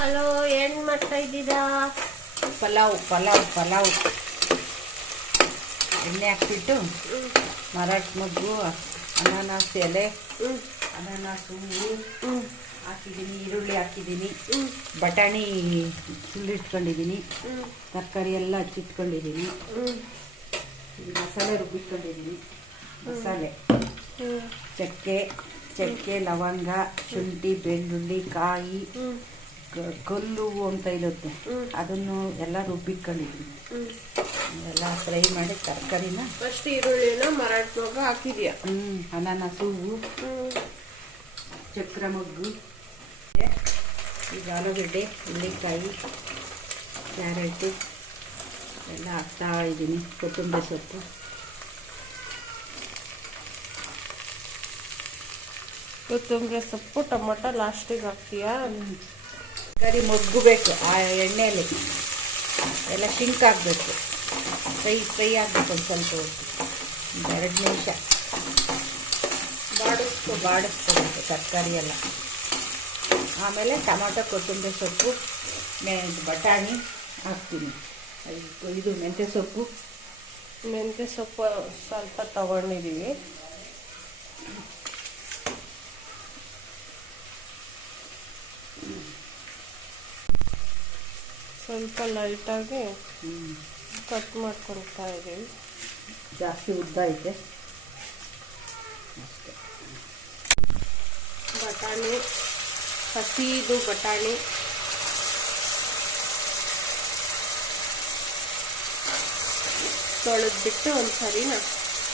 Hello ಏನ್ ಮಾಡ್ತಾ ಇದ್ದೀರಾ? ಪಲಾವ್ ಪಲಾವ್ ಪಲಾವ್. ಎಣ್ಣೆ ಹಾಕ್ಬಿಟ್ಟು ಮರಾಠ ಮಗ್ಗು ಅನಾನಸ್ ಎಲೆ ಅನಾನಸ್ ಹೂವು ಹಾಕಿದ್ದೀನಿ ಈರುಳ್ಳಿ ಹಾಕಿದ್ದೀನಿ. ಬಟಾಣಿ ಸುಳ್ಳಿಟ್ಕೊಂಡಿದ್ದೀನಿ ತರಕಾರಿ ಎಲ್ಲ ಹಚ್ಚಿಟ್ಕೊಂಡಿದ್ದೀನಿ. ಮಸಾಲೆ ರುಬ್ಬಿಟ್ಕೊಂಡಿದ್ದೀನಿ. ಮಸಾಲೆ. ಚಕ್ಕೆ ಚಕ್ಕೆ ಲವಂಗ ಶುಂಠಿ ಬೆಳ್ಳುಳ್ಳಿ ಕಾಯಿ ಕಲ್ಲು ಅಂತ ಇರುತ್ತೆ. ಅದನ್ನು ಎಲ್ಲ ರುಬ್ಬಿಕೊಂಡಿದ್ವಿ ಹ್ಮ್. ಎಲ್ಲ ಫ್ರೈ ಮಾಡಿ ತರಕಾರಿನ ಫಸ್ಟ್ ಈರುಳ್ಳಿನ ಮರಾಠ ಮಗ ಹಾಕಿದ್ಯಾ? ಹ್ಞೂ ಅನಾನಸ್ ಹೂವು ಚಕ್ರ ಮಗ್ಗು ಈಗ ಆಲೂಗಡ್ಡೆ ಹುಳ್ಳಿಕಾಯಿ ಕ್ಯಾರೆಟು ಎಲ್ಲ ಹಾಕ್ತಾ ಇದ್ದೀನಿ. ಕೊತ್ತಂಬರಿ ಸೊಪ್ಪು. ಕೊತ್ತಂಬರಿ ಸೊಪ್ಪು ಟೊಮೊಟೊ ಲಾಸ್ಟಿಗೆ ಹಾಕ್ತೀಯಾ? ಕರಿ ಮೊಗ್ಗಬೇಕು ಆ ಎಣ್ಣೆಯಲ್ಲಿ. ಎಲ್ಲ ಶಿಂಕ್ ಆಗಬೇಕು. ಫ್ರೈ ಫ್ರೈ ಆಗಬೇಕು ಒಂದು ಸ್ವಲ್ಪ ಒಂದು ಎರಡು ನಿಮಿಷ. ಬಾಡಿಸ್ಕೊ ಬಾಡಿಸ್ಕೋಬೇಕು ತರಕಾರಿ ಎಲ್ಲ. ಆಮೇಲೆ ಟೊಮಾಟೊ, ಕೊತ್ತಂಬರಿ ಸೊಪ್ಪು, ಮೆ, ಬಟಾಣಿ ಹಾಕ್ತೀನಿ. ಇದು ಮೆಂತ್ಯ ಸೊಪ್ಪು. ಮೆಂತ್ಯ ಸೊಪ್ಪು ಸ್ವಲ್ಪ ತಗೊಂಡಿದೀವಿ. ಸ್ವಲ್ಪ ಲೈಟಾಗಿ ಕಟ್ ಮಾಡ್ಕೊಳ್ತಾ ಇದ್ದೀವಿ. ಜಾಸ್ತಿ ಉದ್ದ ಐತೆ. ಅಷ್ಟೇ. ಬಟಾಣಿ ಹಸಿದು ಬಟಾಣಿ. ತೊಳೆದ್ಬಿಟ್ಟು ಒಂದು ಸರಿನ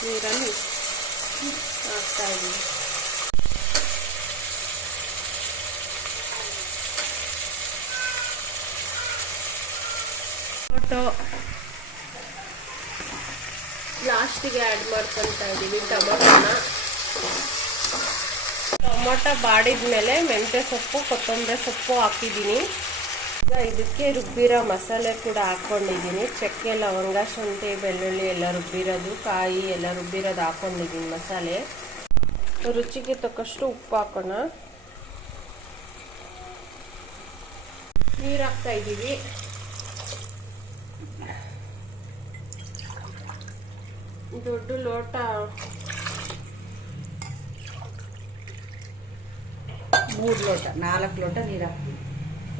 ನೀರಲ್ಲಿ ಹಾಕ್ತಾ ಟೊಮೊಟೊ ಲಾಸ್ಟಿಗೆ ಆ್ಯಡ್ ಮಾಡ್ಕೊತಾ ಇದ್ದೀವಿ ಟೊಮೊಟೊನ. ಟೊಮೊಟೊ ಬಾಡಿದ್ಮೇಲೆ ಮೆಂತ್ಯ ಸೊಪ್ಪು ಕೊತ್ತಂಬರಿ ಸೊಪ್ಪು ಹಾಕಿದ್ದೀನಿ ಈಗ ಇದಕ್ಕೆ ರುಬ್ಬಿರೋ ಮಸಾಲೆ ಕೂಡ ಹಾಕ್ಕೊಂಡಿದ್ದೀನಿ ಚಕ್ಕೆ ಲವಂಗ ಶುಂಠಿ ಬೆಳ್ಳುಳ್ಳಿ ಎಲ್ಲ ರುಬ್ಬಿರೋದು ಕಾಯಿ ಎಲ್ಲ ರುಬ್ಬಿರೋದು ಹಾಕ್ಕೊಂಡಿದ್ದೀನಿ ಮಸಾಲೆ. ರುಚಿಗೆ ತಕ್ಕಷ್ಟು ಉಪ್ಪು ಹಾಕೋಣ. ನೀರು ಹಾಕ್ತಾ ಇದ್ದೀವಿ ದೊಡ್ಡ ಲೋಟ. ಮೂರು ಲೋಟ ನಾಲ್ಕು ಲೋಟ ನೀರು ಹಾಕ್ತೀನಿ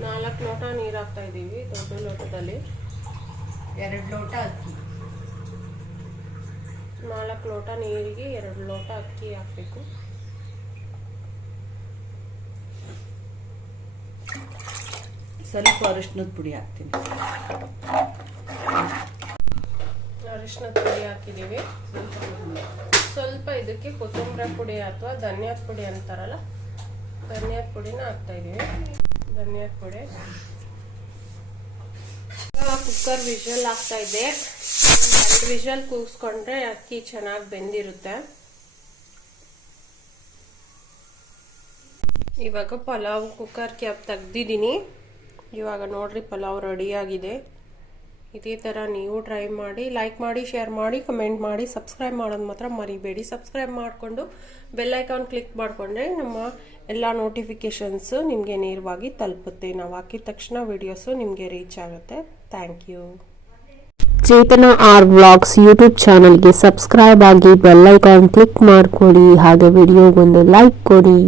ನಾಲ್ಕು ಲೋಟ ನೀರು ಹಾಕ್ತಾ ಇದ್ದೀವಿ ದೊಡ್ಡ ಲೋಟದಲ್ಲಿ. ಎರಡು ಲೋಟ ಅಕ್ಕಿ. ನಾಲ್ಕು ಲೋಟ ನೀರಿಗೆ ಎರಡು ಲೋಟ ಅಕ್ಕಿ ಹಾಕಬೇಕು. ಸ್ವಲ್ಪ ಅರಿಶಿನದ ಪುಡಿ ಹಾಕ್ತೀನಿ. ಅರಿಶಿನ ಪುಡಿ ಹಾಕಿದ್ದೀವಿ ಸ್ವಲ್ಪ ಇದಕ್ಕೆ ಕೊತ್ತಂಬರಿ ಪುಡಿ ಅಥವಾ ಧನಿಯಾ ಪುಡಿ ಅಂತಾರಲ್ಲ, ಧನಿಯಾ ಪುಡಿನ ಹಾಕ್ತಾ ಇದ್ದೀವಿ ಧನಿಯಾದ ಪುಡಿ. ಕುಕ್ಕರ್ ವಿಷಲ್ ಹಾಕ್ತಾ ಇದ್ದೆ ಎರಡು ವಿಷಲ್ ಕೂಗಿಸ್ಕೊಂಡ್ರೆ ಅಕ್ಕಿ ಚೆನ್ನಾಗಿ ಬೆಂದಿರುತ್ತೆ. ಇವಾಗ ಪಲಾವ್ ಕುಕ್ಕರ್ ಕ್ಯಾಪ್ ತೆಗ್ದಿದ್ದೀನಿ. ಇವಾಗ ನೋಡ್ರಿ ಪಲಾವ್ ರೆಡಿಯಾಗಿದೆ ಇದೇ ಥರ ನೀವು ಟ್ರೈ ಮಾಡಿ ಲೈಕ್ ಮಾಡಿ ಶೇರ್ ಮಾಡಿ ಕಮೆಂಟ್ ಮಾಡಿ ಸಬ್ಸ್ಕ್ರೈಬ್ ಮಾಡೋದು ಮಾತ್ರ ಮರಿಬೇಡಿ. ಸಬ್ಸ್ಕ್ರೈಬ್ ಮಾಡಿಕೊಂಡು ಬೆಲ್ಲೈಕಾನ್ ಕ್ಲಿಕ್ ಮಾಡಿಕೊಂಡ್ರೆ ನಮ್ಮ ಎಲ್ಲ ನೋಟಿಫಿಕೇಷನ್ಸ್ ನಿಮಗೆ ನೇರವಾಗಿ ತಲುಪುತ್ತೆ. ನಾವು ಹಾಕಿದ ತಕ್ಷಣ ವಿಡಿಯೋಸು ನಿಮಗೆ ರೀಚ್ ಆಗುತ್ತೆ. Thank you Chetana R blogs YouTube ಚಾನಲ್ಗೆ ಸಬ್ಸ್ಕ್ರೈಬ್ ಆಗಿ ಬೆಲ್ಲೈಕಾನ್ ಕ್ಲಿಕ್ ಮಾಡಿಕೊಡಿ. ಹಾಗೆ ವಿಡಿಯೋಗೊಂದು ಲೈಕ್ ಕೊಡಿ.